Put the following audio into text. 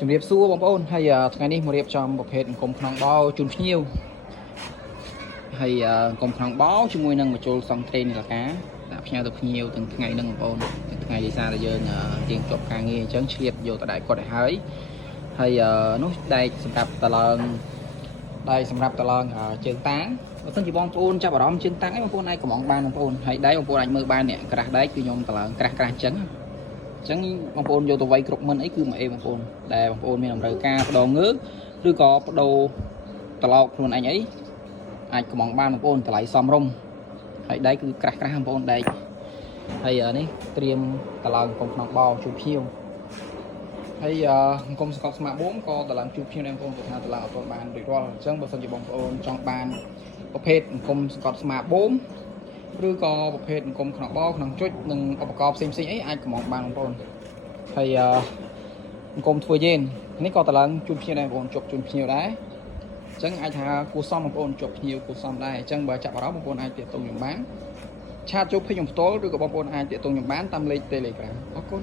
ជំរាបសួរបងប្អូនហើយថ្ងៃនេះមករៀបចំប្រភេទអង្គមក្នុងបោជូនភ្ញៀវហើយអង្គមក្នុងបោជាមួយនឹងបញ្ចូលសង់ត្រេននីលកាដាក់ផ្ញើទៅភ្ញៀវទាំងថ្ងៃហ្នឹងបងប្អូនទាំងថ្ងៃលិសាដែលយើងទៀងជាប់ការងារអញ្ចឹងឆ្លៀតយកទៅដែរគាត់ឲ្យហើយនោះដែកសម្រាប់តឡើងជើងតាំងបើសិនជាបងប្អូនចាប់អារម្មណ៍ជើងតាំងឯងបងប្អូនអាចកំងបានបងប្អូនហើយដែកបងប្អូនអាចមើលបាននេះក្រាស់ដែកគឺខ្ញុំតឡើងក្រាស់អញ្ចឹងបងប្អូនយកទៅវាយគ្រប់មិនអីគឺមកអេបងប្អូនដែលបងប្អូនមានតម្រូវការបដូរងើឬក៏បដូរត្រឡោកខ្លួនឯងអីអាចកំងបានបងប្អូនតម្លៃសមរម្យហើយដែកគឺក្រាស់បងប្អូនដែកហើយនេះត្រៀមតឡើងអង្គមក្នុងបោជួបភ្ញៀវហើយអង្គមសង្កត់ស្មាបូមក៏តឡើងជួបភ្ញៀវដែរបងប្អូនគាត់ថាតឡើងអត់ទាន់បានរួចរាល់អញ្ចឹងបើសិនជាបងប្អូនចង់បានប្រភេទអង្គមសង្កត់ស្មាបូមឬក៏ប្រភេទអង្គមក្នុងបោក្នុងជុចនិងឧបករណ៍ផ្សេងអីអាចកំងបានបងប្អូនហើយអង្គមធ្វើយេននេះក៏តឡើងជួបភ្ញៀវដែរបងប្អូនជួបជូនភ្ញៀវដែរអញ្ចឹងអាចថាគួរសមបងប្អូនជួបភ្ញៀវគួរសមដែរអញ្ចឹងបើចាប់អារម្មណ៍បងប្អូនអាចទាក់ទងខ្ញុំបានឆាតចូលពេញខ្ញុំផ្ទាល់ឬក៏បងប្អូនអាចទាក់ទងខ្ញុំបានតាមលេខ Telegram អរគុណ